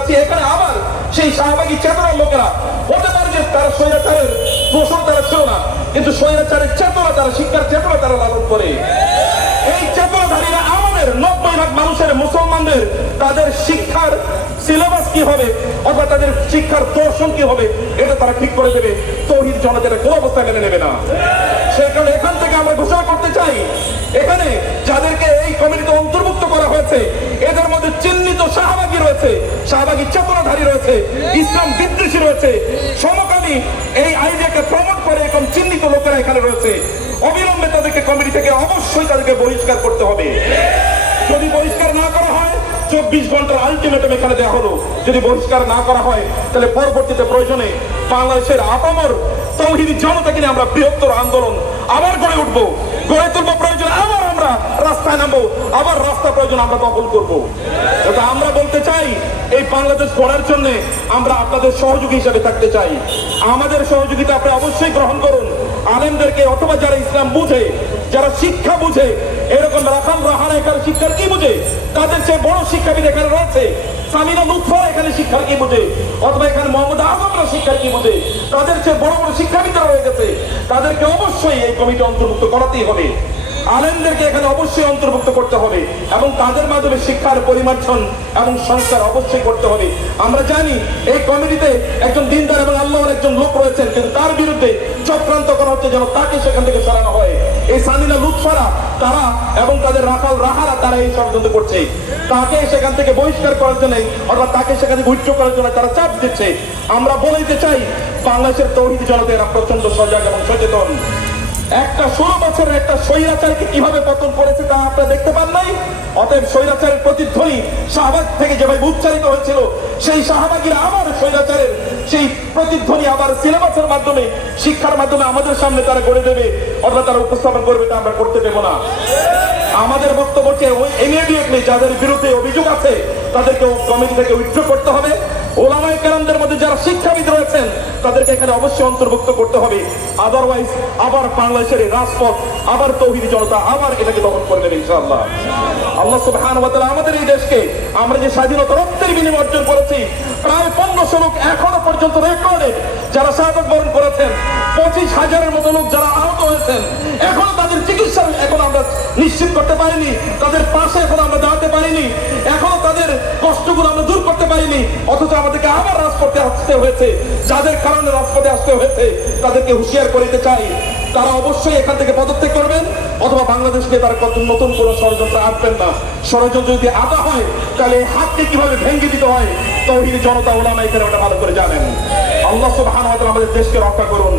যাচ্ছি, এখানে আবার সেই শাহবাগী চেতনার লোকেরা। হতে পারে যে তারা স্বৈরাচারের পোষণ তারা ছিল না, কিন্তু স্বৈরাচারের চেতনা তারা, শিক্ষার চেতনা তারা লালন করে। এই চেতনাধারীরা আমাদের নব্বই ভাগ মানুষের মুসলমানদের তাদের শিক্ষার সিলেবাস কি হবে, অথবা তাদের শিক্ষার দর্শন কি হবে, এটা তারা ঠিক করে দেবে। তৌহিদ জনতার কোনো অবস্থায় মেনে নেবে না। সেই কারণে এখান থেকে আমরা শাহবাগী রয়েছে, শাহবাগী চেতনাধারী রয়েছে, ইসলাম বিদ্বেষী রয়েছে। সমকামী এই আইডিয়াকে প্রমোট করে এরকম চিহ্নিত লোকেরা এখানে রয়েছে। অবিলম্বে তাদেরকে কমিটি থেকে অবশ্যই তাদেরকে বহিষ্কার করতে হবে। যদি বহিষ্কার না করা হয়, চব্বিশ ঘণ্টার আলটিমেটাম এখানে দেওয়া হলো। যদি বহিষ্কার না করা হয়, তাহলে পরবর্তীতে প্রয়োজনে বাংলাদেশের আপামর তৌহিদি জনতাকে নিয়ে আমরা বৃহত্তর আন্দোলন আবার গড়ে উঠবো। গড়ে তুলবো প্রয়োজনে আবার আমরা রাস্তায় নামবো, আবার রাস্তা প্রয়োজন আমরা দখল করব। আমরা বলতে চাই, এই বাংলাদেশ গড়ার জন্য আমরা আপনাদের সহযোগী হিসেবে থাকতে চাই। আমাদের সহযোগিতা আপনি অবশ্যই গ্রহণ করুন। আলেমদেরকে অথবা যারা ইসলাম বুঝে, যারা শিক্ষা বুঝে, এরকম রাখাল রাহারা এখানে শিক্ষার কি বুঝে? তাদের চেয়ে বড় শিক্ষাবিদ এখানে রয়েছে। সামিনা লুৎফা এখানে শিক্ষার কি বুঝে? অথবা এখানে মোহাম্মদ আজমরা শিক্ষার কি বুঝে? তাদের চেয়ে বড় বড় শিক্ষাবিদরা রয়ে গেছে। তাদেরকে অবশ্যই এই কমিটি অন্তর্ভুক্ত করাতেই হবে। আলেমদেরকে এখানে অবশ্যই অন্তর্ভুক্ত করতে হবে এবং তাদের মাধ্যমে শিক্ষার পরিমার্জন এবং সংস্কার অবশ্যই করতে হবে। আমরা জানি এই কমিটিতে একজন দিনদার এবং আল্লাহর একজন লোক রয়েছেন, কিন্তু তার বিরুদ্ধে চক্রান্ত করা হচ্ছে যেন তাকে সেখান থেকে সরানো হয়। এই সানিনা লুৎফারা, তারা এবং তাদের রাখাল রাহারা, তারা এই ষড়যন্ত্র করছে। তাকে সেখান থেকে বহিষ্কার করার জন্য অথবা তাকে সেখান থেকে উচ্চ করার জন্য তারা চাপ দিচ্ছে। আমরা বলে দিতে চাই, বাংলাদেশের তৌহিদ জনতা এরা প্রচণ্ড সজাগ এবং সচেতন। একটা ষোলো বছরের একটা স্বৈরাচারকে কীভাবে পতন করেছে তা আপনারা দেখতে পান নাই? অতএব স্বৈরাচারের প্রতিধ্বনি শাহবাগ থেকে যেভাবে উচ্চারিত হয়েছিল, সেই শাহবাগের আবার স্বৈরাচারের সেই প্রতিধ্বনি আবার সিলেবাসের মাধ্যমে, শিক্ষার মাধ্যমে আমাদের সামনে তারা গড়ে দেবে। অথবা তারা উপস্থাপন করবে তা আমরা করতে দেবো না। আমাদের বক্তব্য হচ্ছে ইমিডিয়েটলি যাদের বিরুদ্ধে অভিযোগ আছে, তাদেরকে কমিটি থেকে উইথড্র করতে হবে। কেরামদের মধ্যে যারা শিক্ষাবিদ রয়েছেন, তাদেরকে এখানে অবশ্যই অন্তর্ভুক্ত করতে হবে। আদারওয়াইজ আবার বাংলাদেশের রাজপথ, আবার তৌহিদি জনতা আবার এটাকে করে ইনশাআল্লাহ। আল্লাহ আমাদের এই দেশকে, আমরা যে স্বাধীনতা রক্তের বিনিময়ে অর্জন করেছি, প্রায় পনেরোশো লোক এখনও পর্যন্ত রেকর্ডে যারা শাহাদত বরণ করেছেন। পঁচিশ হাজারের মতো লোক যারা হয়েছেন এখনও তাদের চিকিৎসা, এখন আমরা নিশ্চিত করতে পারিনি। তাদের পাশে এখন আমরা দাঁড়াতে পারিনি। এখনও তাদের কষ্টগুলো আমরা দূর করতে পারিনি। অথচ আমাদেরকে আবার রাজপথে আসতে হয়েছে। যাদের কারণে রাজপথে আসতে হয়েছে, তাদেরকে হুঁশিয়ার করিতে চাই। তারা অবশ্যই এখান থেকে পদত্যাগ করবেন, অথবা বাংলাদেশকে তারা কত নতুন কোনো ষড়যন্ত্র আনবেন না। ষড়যন্ত্র যদি আদা হয়, তাহলে হাতকে কীভাবে ভেঙে দিতে হয় তৌহিদ জনতা ওলামা এখানে ওটা ভালো করে জানেন। আল্লাহ তাআলা আমাদের দেশকে রক্ষা করুন।